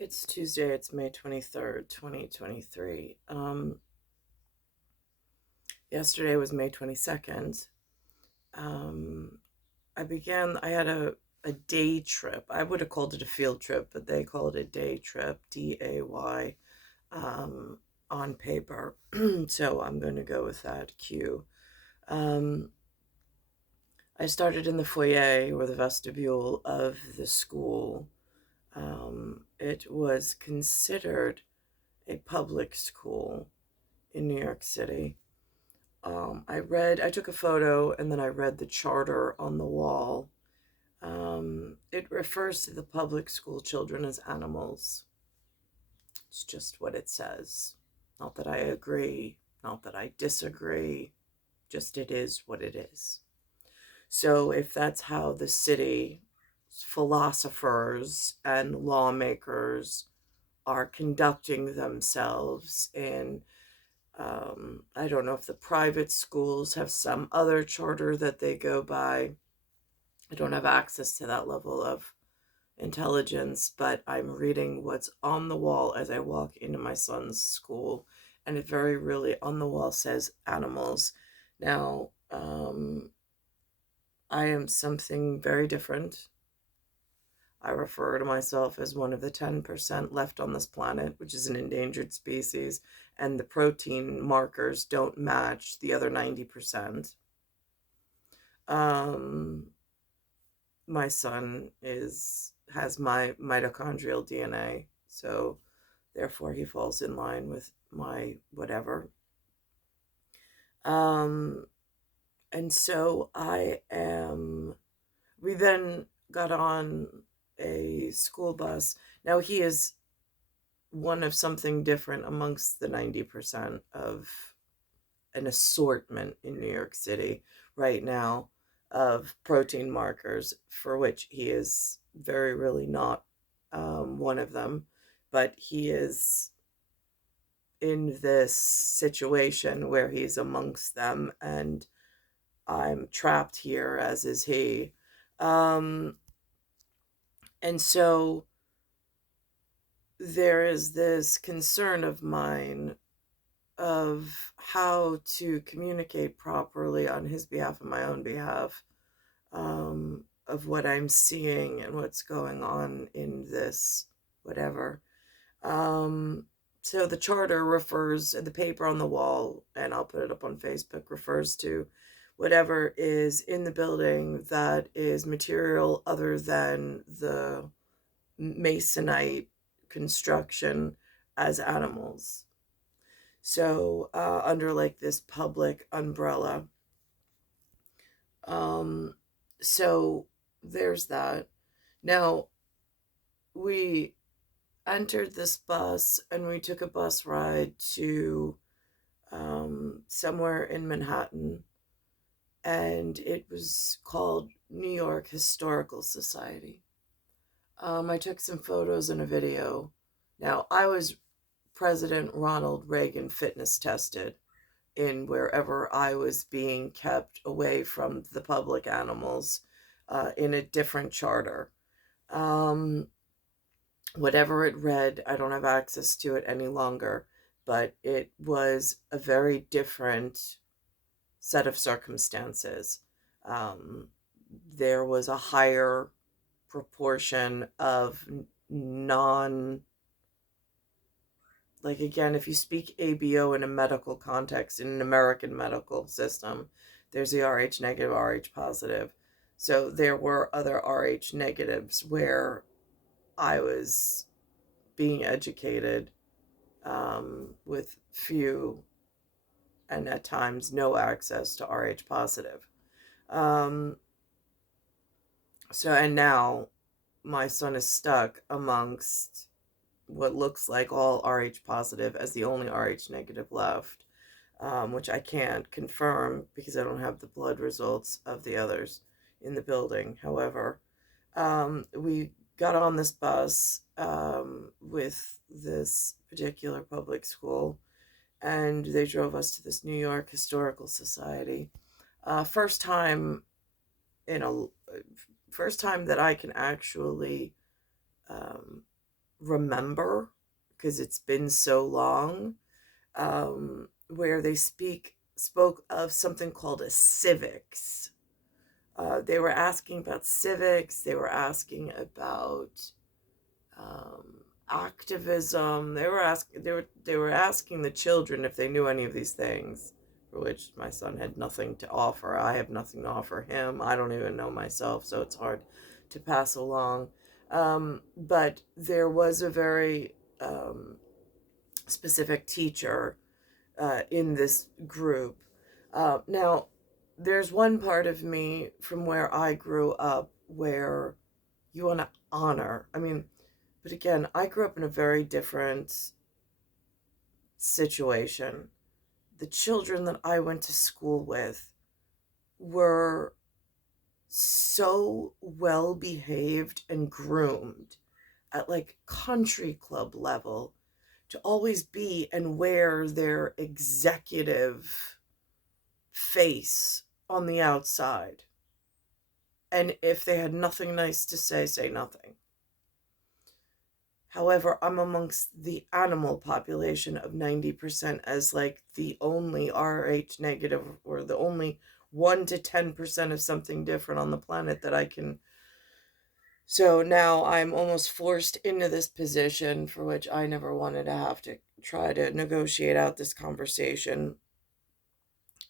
It's Tuesday, it's May 23rd, 2023. Yesterday was May 22nd. Um, I had a day trip. I would have called it a field trip, but they call it a day trip, DAY, um, on paper. So I'm going to go with that cue. Um, I started in the foyer or the vestibule of the school. It was considered a public school in New York City. I took a photo and then I read the charter on the wall. It refers to the public school children as animals. It's just what it says. Not that I agree, not that I disagree, just it is what it is. So if that's how the city philosophers and lawmakers are conducting themselves in I don't know if the private schools have some other charter that they go by. I don't have access to that level of intelligence, but I'm reading what's on the wall as I walk into my son's school, and it very really on the wall says animals. Now, I am something very different. I refer to myself as one of the 10% left on this planet, which is an endangered species, and the protein markers don't match the other 90%. Um, my son has my mitochondrial DNA, so therefore he falls in line with my whatever. Um, and so we then got on a school bus. Now he is one of something different amongst the 90% of an assortment in New York City right now of protein markers, for which he is very really not one of them, but he is in this situation where he's amongst them and I'm trapped here, as is he. Um, and so there is this concern of mine of how to communicate properly on his behalf and my own behalf, of what I'm seeing and what's going on in this whatever. Um, so the charter refers, the paper on the wall, and I'll put it up on Facebook, refers to whatever is in the building that is material other than the masonite construction as animals. So, under like this public umbrella. Um, so there's that. Now, we entered this bus and we took a bus ride to somewhere in Manhattan, and it was called New York Historical Society. I took some photos and a video. Now, I was President Ronald Reagan fitness tested in wherever I was being kept away from the public animals, in a different charter. Um, Whatever it read, I don't have access to it any longer, but it was a very different set of circumstances. Um, there was a higher proportion of non, like again, if you speak ABO in a medical context, in an American medical system, there's the Rh negative, Rh positive. So there were other Rh negatives where I was being educated, with few and at times no access to Rh positive. Um, and now my son is stuck amongst what looks like all Rh positive as the only Rh negative left, which I can't confirm because I don't have the blood results of the others in the building. However, we got on this bus, with this particular public school, and they drove us to this New York Historical Society. First time in a first time that I can actually, um, remember because it's been so long, where they spoke of something called a civics. They were asking about civics. They were asking about activism. They were asking the children if they knew any of these things, for which my son had nothing to offer. I have nothing to offer him. I don't even know myself, so it's hard to pass along. But there was a very specific teacher in this group. Now, there's one part of me from where I grew up where you want to honor. I mean, but again, I grew up in a very different situation. The children that I went to school with were so well behaved and groomed at like country club level to always be and wear their executive face on the outside. And if they had nothing nice to say nothing. However, I'm amongst the animal population of 90% as like the only RH negative or the only 1 to 10% of something different on the planet that I can. So now I'm almost forced into this position for which I never wanted to have to try to negotiate out this conversation.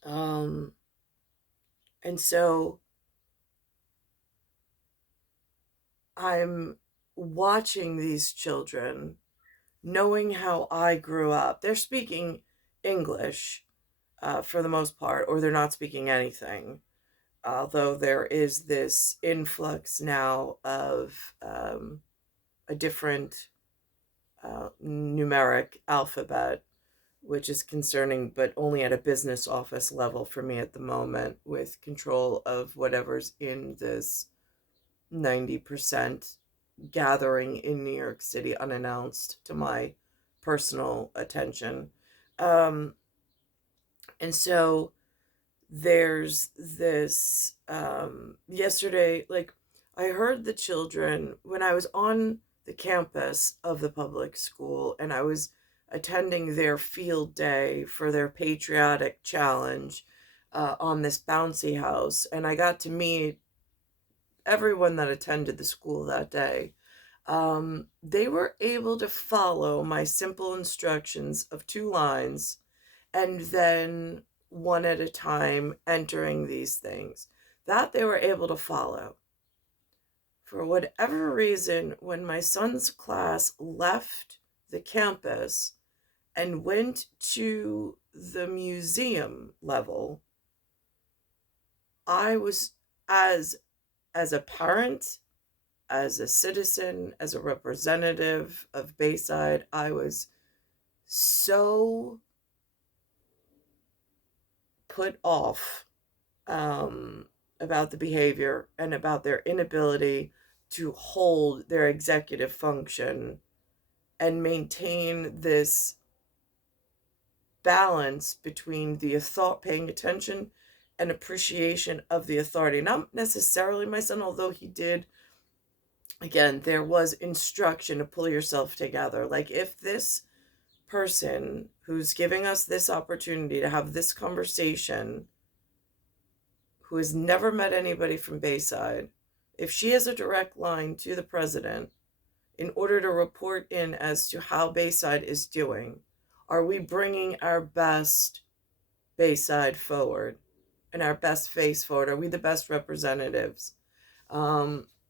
Um, and so I'm watching these children, knowing how I grew up. They're speaking English for the most part, or they're not speaking anything. Although there is this influx now of a different numeric alphabet, which is concerning, but only at a business office level for me at the moment, with control of whatever's in this 90% gathering in New York City unannounced to my personal attention. Um, and so there's this yesterday, like, I heard the children when I was on the campus of the public school and I was attending their field day for their patriotic challenge on this bouncy house, and I got to meet everyone that attended the school that day. They were able to follow my simple instructions of 2 lines and then one at a time entering these things that they were able to follow. For whatever reason, when my son's class left the campus and went to the museum level, I was, as a parent, as a citizen, as a representative of Bayside, I was so put off about the behavior and about their inability to hold their executive function and maintain this balance between the thought paying attention and appreciation of the authority. Not necessarily my son, although he did. Again, there was instruction to pull yourself together. Like, if this person who's giving us this opportunity to have this conversation, who has never met anybody from Bayside, if she has a direct line to the president in order to report in as to how Bayside is doing, are we bringing our best Bayside forward and our best face forward? Are we the best representatives?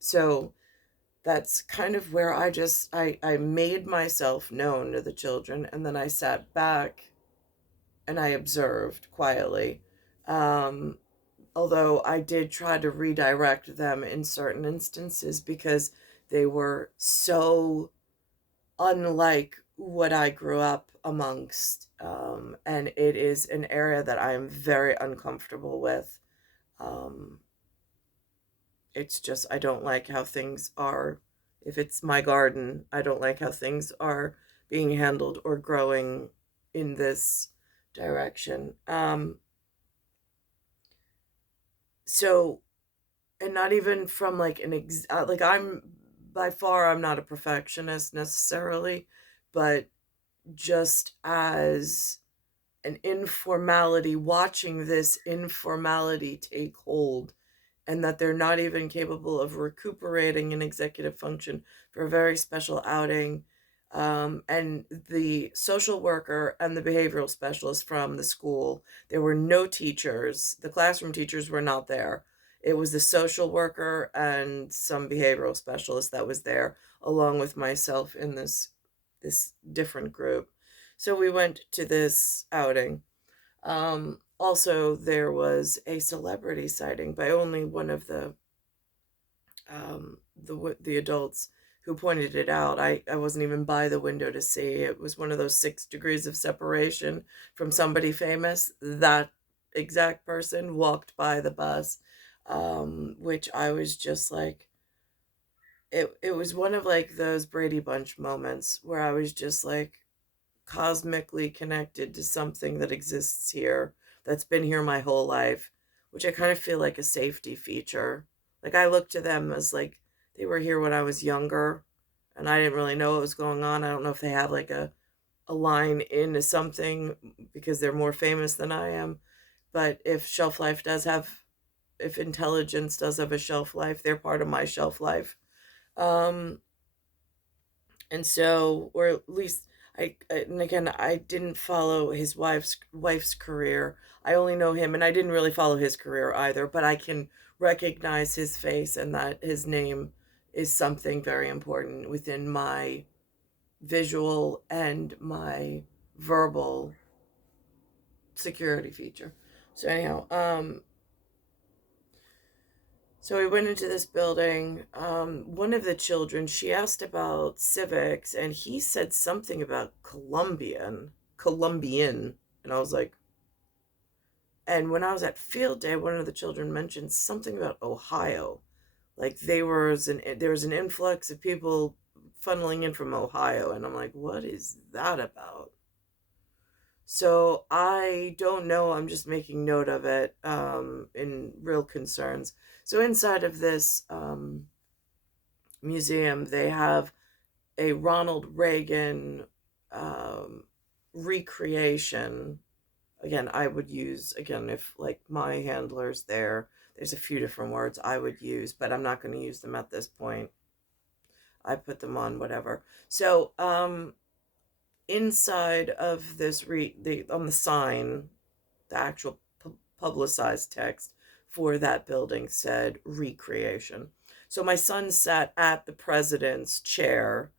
So that's kind of where I made myself known to the children, and then I sat back and I observed quietly. Um, Although I did try to redirect them in certain instances because they were so unlike what I grew up amongst. And it is an area that I'm very uncomfortable with. Um, it's just, I don't like how things are. If it's my garden, I don't like how things are being handled or growing in this direction. So, and not even from like like I'm by far, I'm not a perfectionist necessarily, but just as an informality, watching this informality take hold, and that they're not even capable of recuperating an executive function for a very special outing. And the social worker and the behavioral specialist from the school, there were no teachers. The classroom teachers were not there. It was the social worker and some behavioral specialist that was there, along with myself in this different group. So we went to this outing. Also, there was a celebrity sighting by only one of the adults who pointed it out. I wasn't even by the window to see. It was one of those 6 degrees of separation from somebody famous. That exact person walked by the bus, which I was just like, it was one of like those Brady Bunch moments where I was just like, cosmically connected to something that exists here, that's been here my whole life, which I kind of feel like a safety feature. Like I look to them as like they were here when I was younger and I didn't really know what was going on. I don't know if they have like a line into something because they're more famous than I am. But if shelf life does have, if intelligence does have a shelf life, they're part of my shelf life. Um, and so, or at least and again, I didn't follow his wife's career. I only know him, and I didn't really follow his career either, but I can recognize his face and that his name is something very important within my visual and my verbal security feature. So anyhow, so we went into this building. One of the children, she asked about civics, and he said something about Colombian. And I was like, and when I was at field day, one of the children mentioned something about Ohio. Like there was an influx of people funneling in from Ohio. And I'm like, what is that about? So I don't know. I'm just making note of it in real concerns. So inside of this museum, they have a Ronald Reagan um, recreation. Again, I would use, again, if like my handler's there, there's a few different words I would use, but I'm not going to use them at this point. I put them on whatever. So, inside of this, on the sign, the actual publicized text for that building said recreation. So my son sat at the president's chair.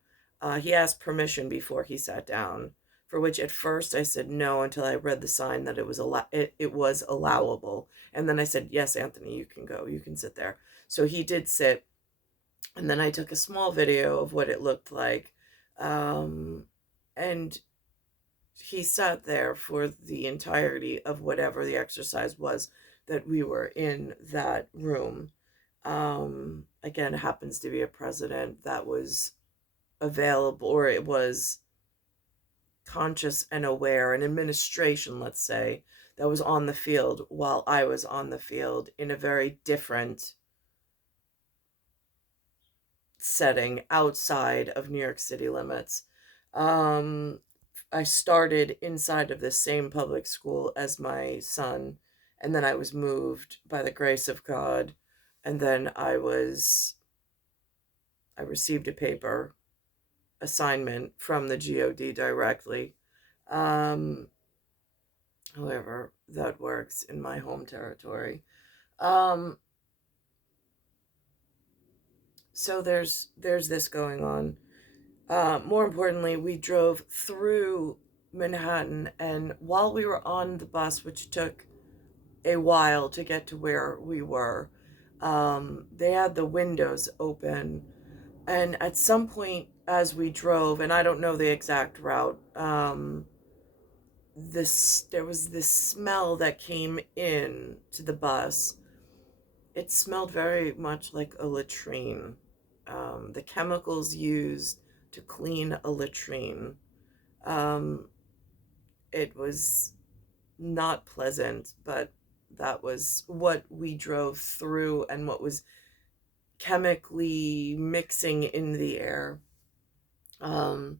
He asked permission before he sat down, for which at first I said no until I read the sign that it was allowable. And then I said, yes, Anthony, you can go. You can sit there. So he did sit. And then I took a small video of what it looked like. Um, and he sat there for the entirety of whatever the exercise was that we were in that room. Again, it happens to be a president that was available, or it was conscious and aware, an administration, let's say, that was on the field while I was on the field in a very different setting outside of New York City limits. Um, I started inside of the same public school as my son, and then I was moved by the grace of God, and then I received a paper assignment from the GOD directly. Um, However, that works in my home territory. Um, so there's this going on. More importantly, we drove through Manhattan, and while we were on the bus, which took a while to get to where we were, they had the windows open. And at some point, as we drove, and I don't know the exact route, there was this smell that came in to the bus. It smelled very much like a latrine. The chemicals used to clean a latrine. Um, it was not pleasant, but that was what we drove through and what was chemically mixing in the air. Um,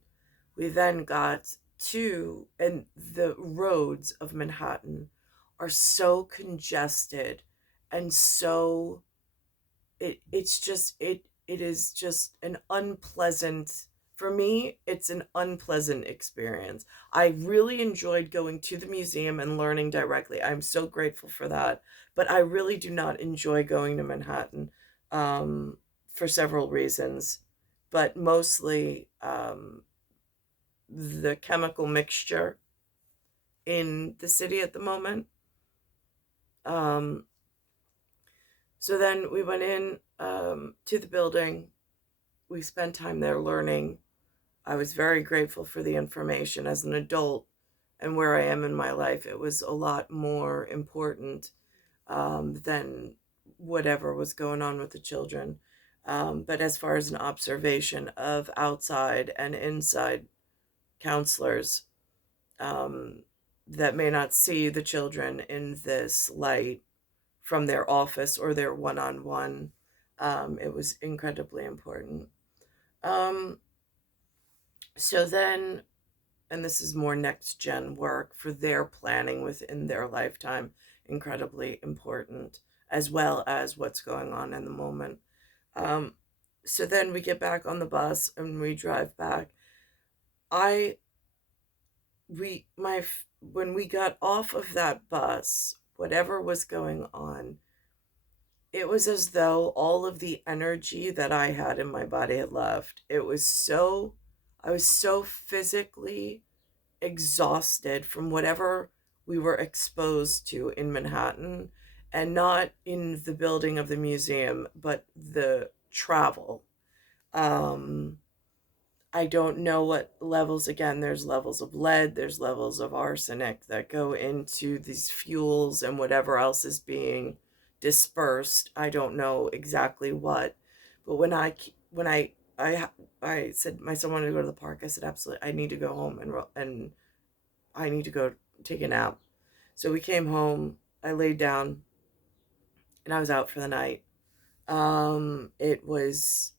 we then got to, and the roads of Manhattan are so congested and so it is just an unpleasant, for me it's an unpleasant experience. I really enjoyed going to the museum and learning directly. I'm so grateful for that, but I really do not enjoy going to Manhattan, um, for several reasons, but mostly the chemical mixture in the city at the moment. um, so then we went in, to the building. We spent time there learning. I was very grateful for the information as an adult and where I am in my life. It was a lot more important, than whatever was going on with the children. But as far as an observation of outside and inside counselors, um, that may not see the children in this light from their office or their one on one, it was incredibly important. Um, so then, and this is more next gen work for their planning within their lifetime, incredibly important, as well as what's going on in the moment. Um, so then we get back on the bus and we drive back. I, when we got off of that bus, whatever was going on, it was as though all of the energy that I had in my body had left. I was so physically exhausted from whatever we were exposed to in Manhattan, and not in the building of the museum, but the travel. Um, I don't know what levels, again, there's levels of lead, there's levels of arsenic that go into these fuels and whatever else is being dispersed. I don't know exactly what. But when I said my son wanted to go to the park, I said absolutely I need to go home and I need to go take a nap. So we came home, I laid down, and I was out for the night. It was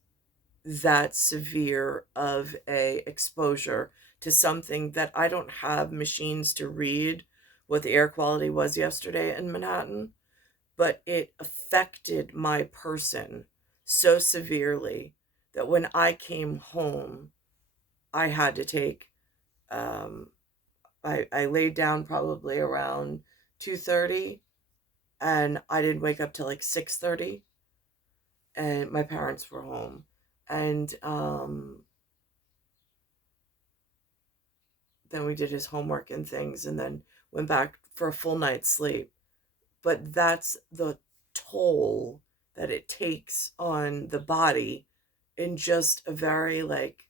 that severe of a exposure to something that I don't have machines to read what the air quality was yesterday in Manhattan, but it affected my person so severely that when I came home, I had to take, um, I laid down probably around 2:30, and I didn't wake up till like 6:30, and my parents were home. And then we did his homework and things, and then went back for a full night's sleep. But that's the toll that it takes on the body in just a very like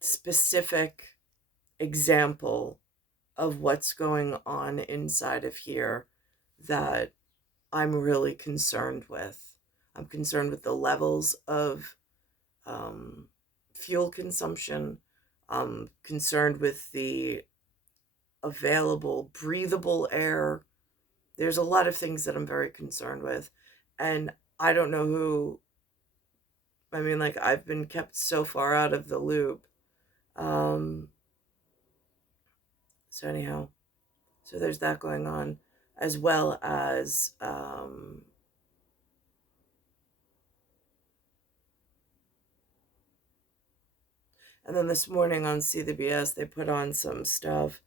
specific example of what's going on inside of here that I'm really concerned with. I'm concerned with the levels of um, fuel consumption. I'm concerned with the available breathable air. There's a lot of things that I'm very concerned with. And I don't know who, I mean, like, I've been kept so far out of the loop. Um, so, anyhow, so there's that going on, as well as, and then this morning on CBS, they put on some stuff,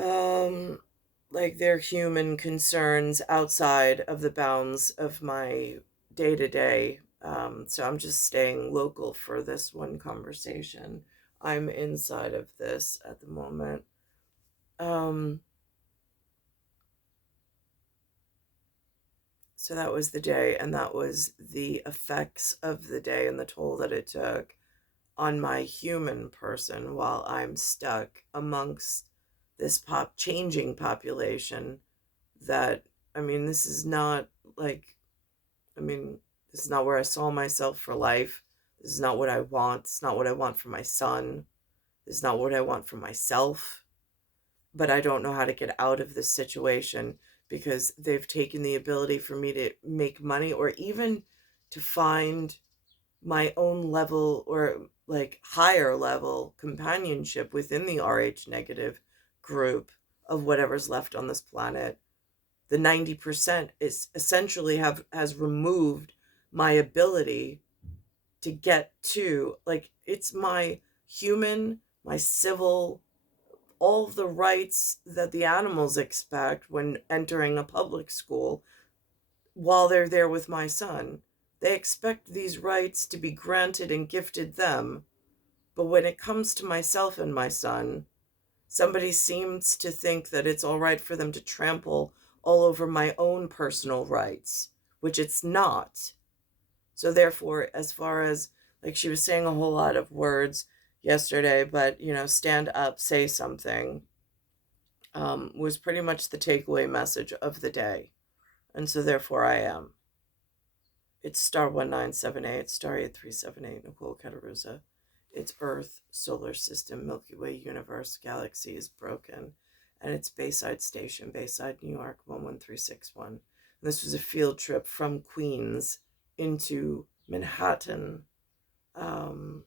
um, like their human concerns outside of the bounds of my day to day. So I'm just staying local for this one conversation. I'm inside of this at the moment. Um, so that was the day, and that was the effects of the day and the toll that it took on my human person while I'm stuck amongst this changing population that, I mean, this is not like, I mean, this is not where I saw myself for life. This is not what I want. It's not what I want for my son. This is not what I want for myself. But I don't know how to get out of this situation because they've taken the ability for me to make money or even to find my own level or like higher level companionship within the RH negative group of whatever's left on this planet. The 90% is essentially have has removed my ability to get to, like, it's my human, my civil, all the rights that the animals expect when entering a public school while they're there with my son. They expect these rights to be granted and gifted them. But when it comes to myself and my son, somebody seems to think that it's all right for them to trample all over my own personal rights, which it's not. So therefore, as far as, like, she was saying a whole lot of words yesterday, but stand up, say something, was pretty much the takeaway message of the day. And so therefore I am. It's star 1978, star 8378, Nicole Cattaruzza. It's Earth, solar system, Milky Way universe, galaxy is broken. And it's Bayside Station, Bayside, New York, 11361. And this was a field trip from Queens into Manhattan,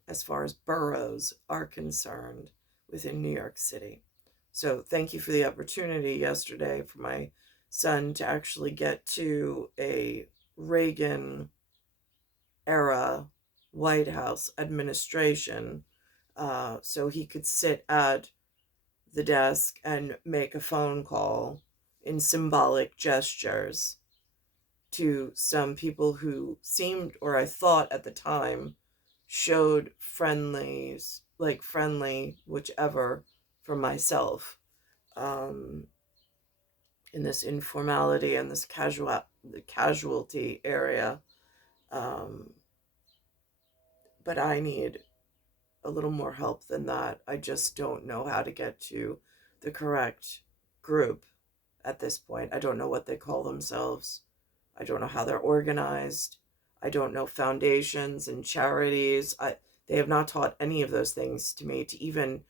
as far as boroughs are concerned within New York City. So thank you for the opportunity yesterday for my son to actually get to a Reagan era White House administration, so he could sit at the desk and make a phone call in symbolic gestures to some people who seemed, or I thought at the time, showed friendly, whichever, for myself, in this informality and this the casualty area. Um, but I need a little more help than that. I just don't know how to get to the correct group at this point. I don't know what they call themselves. I don't know how they're organized. I don't know foundations and charities. They have not taught any of those things to me to even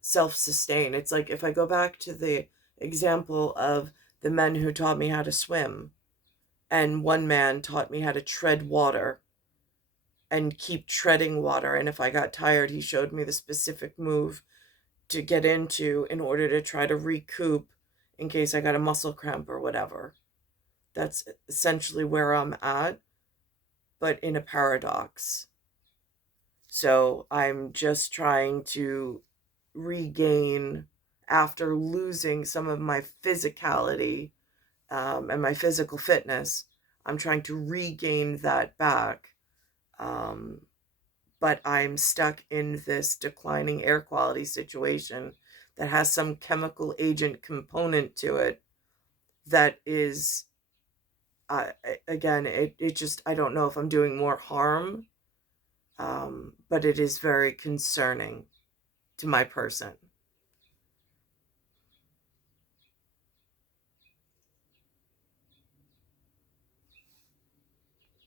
self-sustain. It's like if I go back to the example of the men who taught me how to swim, and one man taught me how to tread water and keep treading water. And if I got tired, he showed me the specific move to get into in order to try to recoup in case I got a muscle cramp or whatever. That's essentially where I'm at, but in a paradox. So I'm just trying to regain, after losing some of my physicality, and my physical fitness. I'm trying to regain that back. But I'm stuck in this declining air quality situation that has some chemical agent component to it that is, again, it just, I don't know if I'm doing more harm, but it is very concerning to my person.